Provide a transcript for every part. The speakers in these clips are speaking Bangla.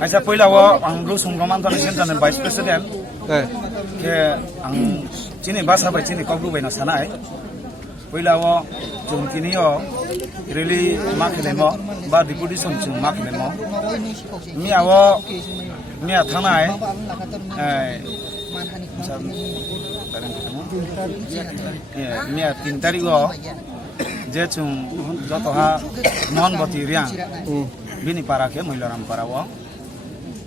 Aisa पहिला वो आंग्लो संग्रामान थाने सेंट्रल वाइस प्रेसिडेंट के आं चिनी बासा बाय चिनी कबु बायना सानाय पहिला वो जों तिनियो रेली माखलेमो बा डिपुटेशन जों माखलेमो मिया थानाय मिया 3 तारिखो जे जों जतहा ननबती रियां बिनि पाराके मैलाराम पाराव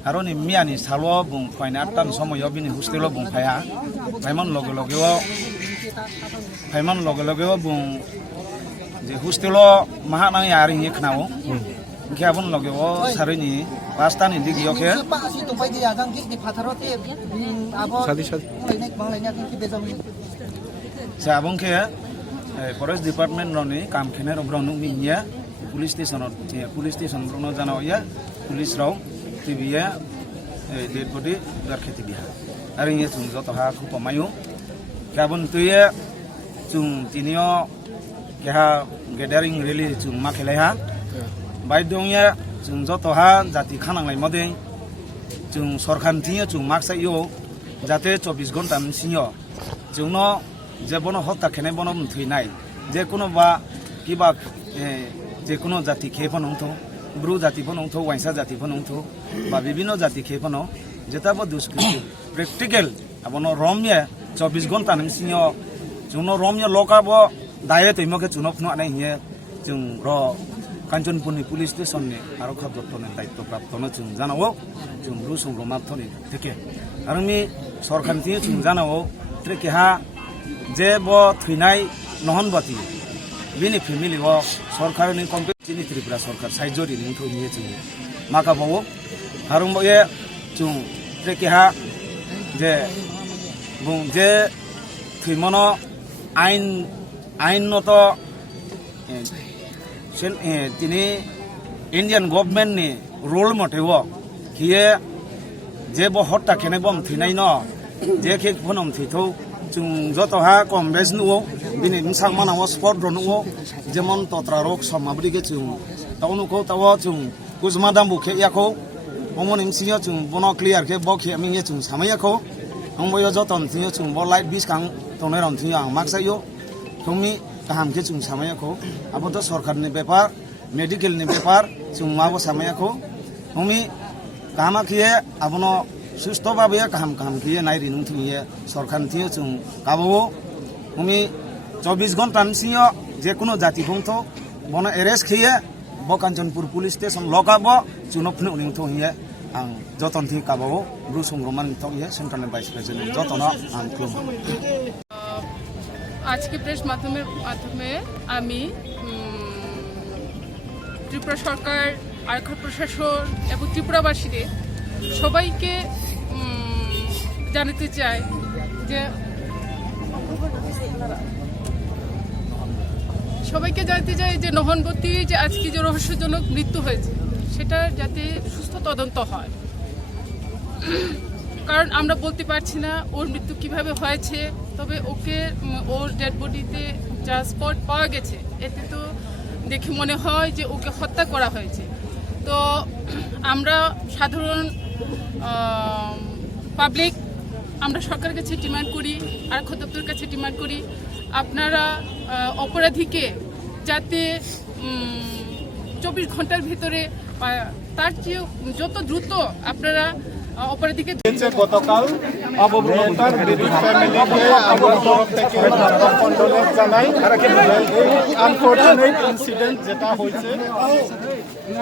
आरोनि मियानि सालो बुं फायना टान समयो बिनि हस्टेलो बुं फाया फायमान लगे बुं जे हस्टेलो महानाय आरि खनाव खेबन लगे सारिनि पास्तानि दिगियो के साबंखे फरेस्ट डिपार्टमेंट रनि काम खेने रब्रनु मिनिया पुलिस स्टेशन ब्रनो जानावया पुलिस राव टिबिया डेड बॉडी गारखेति बिहा आरो ये जों जतहा खुपमायु गाबोन तुये जों तिनियो केहा गेदारिं रेली जों माखेलायहा बायदोंया जों जतहा जाति खानांनाय मदे जों सरखारनिथिं जों माखसायो जाते 24 घन्टा सिङाव जोंनो जेबनो हत्या खेने बनो थैनाय जे कोनो बा किबा जे कोनो जाति खेफन हंथो ब्रु जाति फन हंथो वाइसा जाति फन हंथो बा विभिन्न जाति खेफन जेताबो दुष्कृति प्रेक्टिकल अबनो रम्य 24 घन्टा सिङाव जोंनो रम्य लकाबो दाये तैमके चुनफनो आनै हिए जों र काञ्चनपुरनि पुलिस स्टेशननि आरक्षक दत्तनि दायित्व प्राप्तनो जों जानावो जों ब्रु संग्रामाथनि थेके आरोनि सरखारनिथिं जों जानावो त्रेकेहा जे बो थैनाय नहनबाति बिनि फेमिलि वो सरकारनि कम्पिटिनि त्रिपुरा सरकार साइजरि निथो निये जों माकाबावो हारुंबो ये जों त्रेकेहा जे बुं जे थैमनो आइन नतो तिनी इंडियन गवर्नमेंट नि रूल मतेवो हिये जे बो हत्या खेने बम थैनाय न जे खे फनम थैथौ जों जतहा कम बेस नुओ बिनि मिसां मानाव स्पट रनुओ जेमन तत्रा रोग समाब्रिगे जों ताउनुखौ ताव जों गुजमा दामबु खे याखौ अमन सिङाव जों बनो क्लियर के बखे मिङे जों सामयाखौ अंबयो जतन थिङो जों ब लाइट बिसखां तनै रन थिङो आं माक्सायो थुमि गाहाम के जों सामयाखौ आबोथ सरकारनि बेपार मेडिकेलनि बेपार जों माबो सामयाखौ थुमि गामा खिए आबनो सुस्थ बाबे गाहाम खिए नायरि नुथिङे सरकारनिथिं जों गाबावो थुमि 24 घन्टा सिङाव जे कोनो जाति बंथो बनो एरेस्ट खिए ब काञ्चनपुर पुलिस स्टेशन लकाबो जुनफनो उनिंथो हिए आं जतनथि गाबावो ब्रु संग्रामान थोये सेंट्रल वाइस प्रेसिडेंट जतन आं खुलुमो आज के प्रेस माध्यमे आमी त्रिपुरा सरकार आरक्षक प्रशासन এবং ত্রিপুরাবাসীদের সবাইকে জানাতে চাই যে নহনবতী যে আজকে যে রহস্যজনক মৃত্যু হয়েছে সেটা যাতে সুস্থ তদন্ত হয় কারণ আমরা বলতে পারছি না ওর মৃত্যু কিভাবে হয়েছে, তবে ওকে ওর ডেড বডিতে যা স্পট পাওয়া গেছে এতে তো দেখে মনে হয় যে ওকে হত্যা করা হয়েছে। তো আমরা সাধারণ পাবলিক আমরা সরকারের কাছে ডিমান্ড করি, আরক্ষা দপ্তরের কাছে ডিমান্ড করি, আপনারা অপরাধীকে যাতে 24 ঘন্টার ভিতরে তার চেয়ে যত দ্রুত আপনারা অপরাধীকে গতকাল মেয়েটার বিরিফ ফ্যামিলিকে আমার তরফ থেকে কন্ডোলেন্স জানাই। এই আনফরচুনেট ইনসিডেন্ট যেটা হয়েছে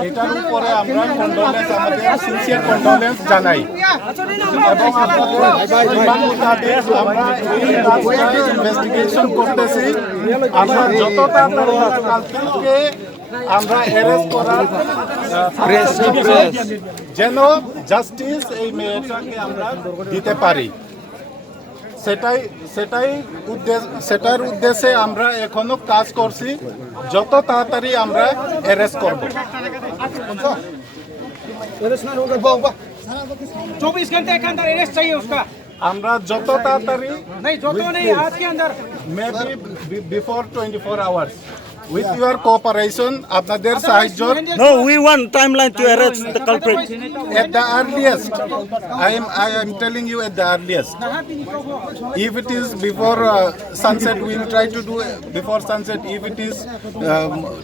এটার উপরে আমরা কন্ডোলেন্স, আমাদের সিনসিয়ার কন্ডোলেন্স জানাই এবং আপনাদের ডিমান্ড মোতাবেক আমরা এই রাস্তায় ইনভেস্টিগেশন করতেছি। আমরা যত তাড়াতাড়ি কালকে আমরা অ্যারেস্ট করার যেন জাস্টিস এই মেয়েটাকে আমরা দিতে পারি, সেটার উদ্দেশ্যে আমরা এখনো কাজ করছি। যত তাড়াতাড়ি আমরা অ্যারেস্ট করব। 24 घंटे के अंदर अरेस्ट चाहिए उसका। আমরা যত তাড়াতাড়ি नहीं जो तो नहीं, आज के अंदर maybe before 24 hours with your cooperation, আপনাদের সাহায্য No, we want timeline to arrest the culprit. at the earliest. I am telling you at the earliest. If it is before sunset, we will try to do it before sunset. If it is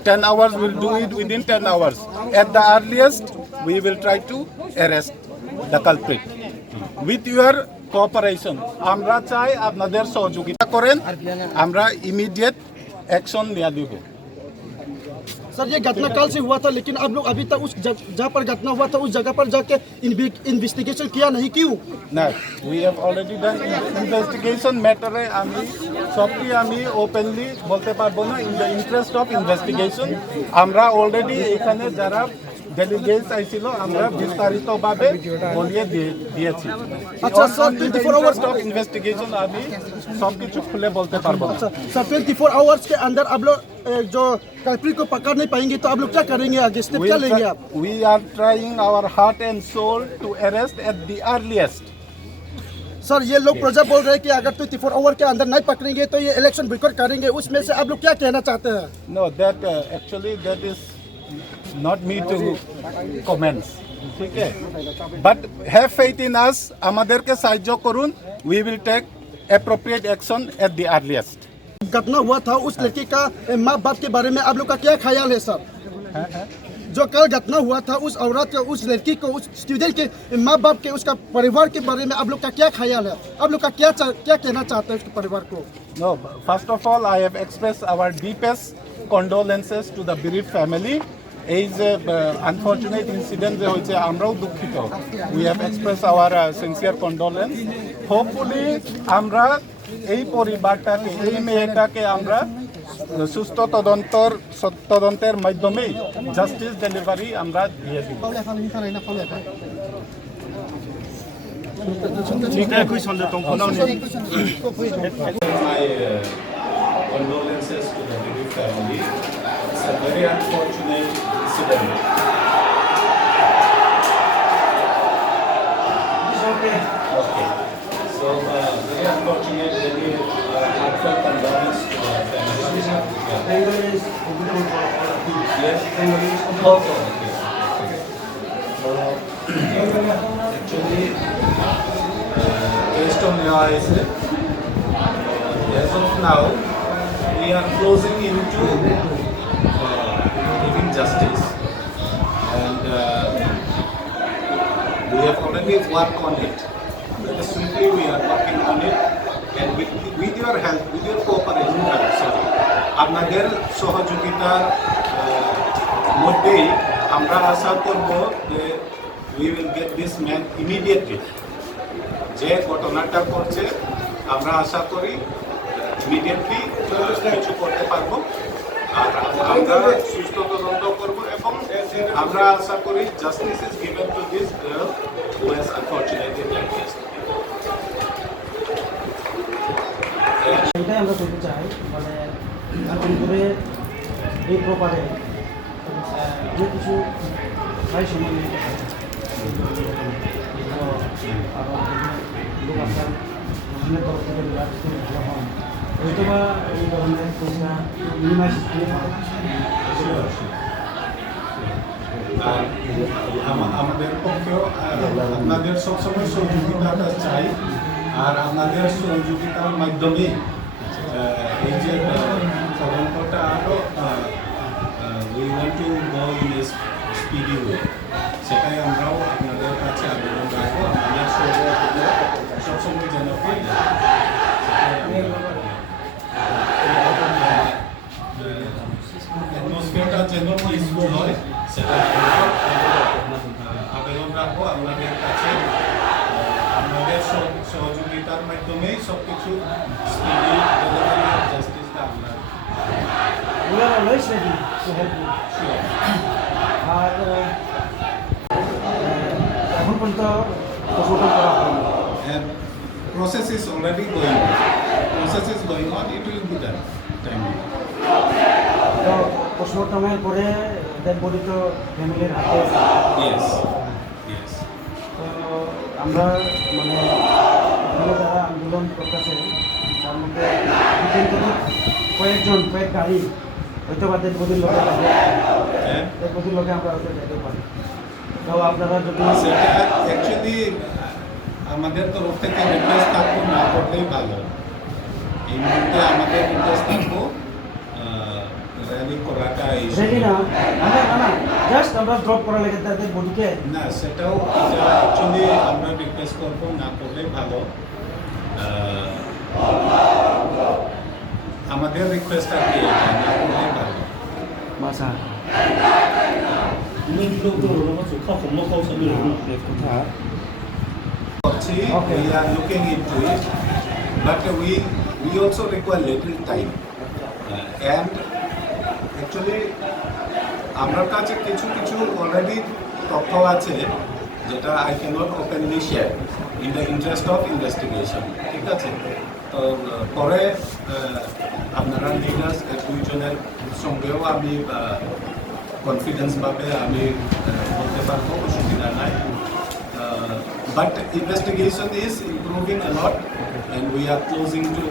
10 hours, we'll do it within 10 hours. At the earliest, we will try to arrest the culprit. With your cooperation, আমরা চাই আপনাদের সহযোগিতা করেন, আমরা ইমিডিয়েট অ্যাকশন নিয়ে দিব। सर ये घटना कल से हुआ था, लेकिन आप लोग अभी तक उस जहाँ पर घटना हुआ था उस जगह पर जाके इन्वेस्टिगेशन किया नहीं, क्यों? না, we have already done investigation ম্যাটারে আমি সবটি আমি ওপেনলি বলতে পারবো না। In the interest of investigation আমরা অলরেডি এখানে যারা ডেলিগেটস আইছিল আমরা বিস্তারিতভাবে বলিয়ে দিয়েছি। আচ্ছা স্যার, 24 আওয়ার্স অফ ইনভেস্টিগেশন আমি সবকিছু খুলে বলতে পারবো না। सर 24 आवर्स के अंदर आप लोग जो कल्प्रिट को पकड़ नहीं पाएंगे तो आप लोग क्या करेंगे, आगे स्टेप क्या लेंगे आप? We are trying our heart and soul to arrest at the earliest. Sir ये लोग प्रजा बोल रहे हैं कि अगर 24 आवर के अंदर नहीं पकड़ेंगे तो ये इलेक्शन बोयकॉट करेंगे, उसमें से आप लोग क्या कहना चाहते हैं? No, that actually that is not me to comment. ठीक है, but have faith in us. আমাদেরকে সাহায্য করুন. We will take appropriate action at the earliest. घटना हुआ था उस लड़की का माँ बाप के बारे में आप लोग का क्या ख्याल है सर? जो कल घटना हुआ था उस औरत का, उस लड़की को, उस स्टूडेंट के माँ बाप के, उसका परिवार के बारे में आप लोग का क्या ख्याल है? आप लोग का क्या कहना चाहते हैं उसके परिवार को? No, first of all, I have expressed our deepest condolences to the bereaved family. এই যে আনফর্চুনেট ইনসিডেন্ট যে হয়েছে আমরাও দুঃখিত। We have express hour sincere condolence. Hopefully আমরা এই পরিবারটাকে, এই মেয়েটাকে আমরা সুস্থ তদন্তের মাধ্যমেই জাস্টিস ডেলিভারি আমরা দিয়ে দিব। My condolences to the bereaved family. It's a very unfortunate incident. Okay. So, very unfortunate, very heartfelt condolence to the family. Yes. Also, okay. So, actually, based on your essay, as of now, we are closing into giving justice, and we have already worked on it. Very swiftly we are working on it, and with your help, with your cooperation, আপনাদের সহযোগিতার মধ্যেই আমরা আশা করব যে we will get this man immediately. যে ঘটনাটা করছে আমরা আশা করি ইমিডিয়েটলি কিছু করতে পারবো, আর আমরা সুস্থ তদন্ত করবো এবং আমরা আশা করি justice is given to this girl who has unfortunately died yesterday. এটাই আমরা বলতে চাই, মানে নতুন করে এই প্রপারে যে কিছু প্রায় সময় নিতে হয়, আরও লোক আপনার প্রশাসনের তরফ থেকে যদি ভালো হন হয়তো বা এই ধরনের পয়সা মিনিমাইজ করে পাবেন। আর আমাদের পক্ষেও আপনাদের সবসময় সহযোগিতাটা চাই, আর আপনাদের সহযোগিতার মাধ্যমে এই যে তদন্তটা আরও we want to go in a speedy way, সেটাই আমরাও আপনাদের কাছে আবেদন রাখবো। আমাদের সহযোগিতা সবসময় যেন পাই, অ্যাটমসফিয়ারটা যেন পিসফুল হয় সেটা আবেদন রাখবো আপনাদের কাছে। আপনাদের সহযোগিতার মাধ্যমেই সব কিছু স্পিডি ডেলিভারি অফ জাস্টিসটা আপনার We are always ready to help you. আর এখন পর্যন্ত প্রশ্নটা করা হয়নি। and process is already going on. Process is going on, it will be done timely. তো পোস্টমর্টমের পরে ডেড বডি তো ফ্যামিলির হাতে। Yes, yes. তো আমরা মানে এখানে যারা আন্দোলন করতেছে তার মধ্যে কয়েক গাড়ি হয়তো বা ডেড বডির লোকে লাগে, And ডেড বডির লোকে আমরা হয়তো যেতে পারি। তো আপনারা যদি সেটা অ্যাকচুয়ালি আমাদের তরফ থেকে রিকোয়েস্ট থাকবো না করলেই ভালো। এই মুহূর্তে আমাদের রিকোয়েস্ট থাকবো র্যালি করাটা এই রেডি না না জাস্ট আমরা ড্রপ করা লেগে তাদের বডিকে না, সেটাও অ্যাকচুয়ালি আমরা রিকোয়েস্ট করবো না করলেই ভালো। আমাদের রিকোয়েস্ট আর কি এটা, না করলেই ভালো। মাসা Okay. We are looking into it, but we also require little time. And actually, আমার কাছে কিছু already তথ্য আছে যেটা I cannot openly share in the interest of investigation. ঠিক আছে? তো পরে আপনারা লিডার্স দুইজনের সঙ্গেও আমি কনফিডেন্স ভাবে আমি বলতে পারবো, অসুবিধা নাই। But investigation is improving a lot, and we are closing to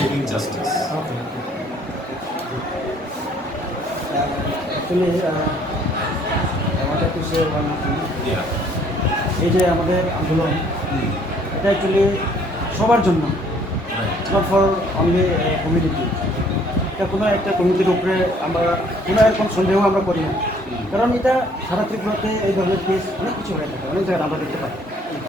giving justice. Actually আমাদের কিছু Yeah. এই যে আমাদের আন্দোলন এটা অ্যাকচুয়ালি সবার জন্য, নট ফর অনলি কমিউনিটি। এটা কোনো একটা কমিউনিটির উপরে আমরা কোনো এরকম সন্দেহ আমরা করি না, কারণ এটা সারা ত্রিপুরাতে এই ধরনের কেস অনেক কিছু হয়ে থাকে, অনেক জায়গায় আমরা দেখতে পাই।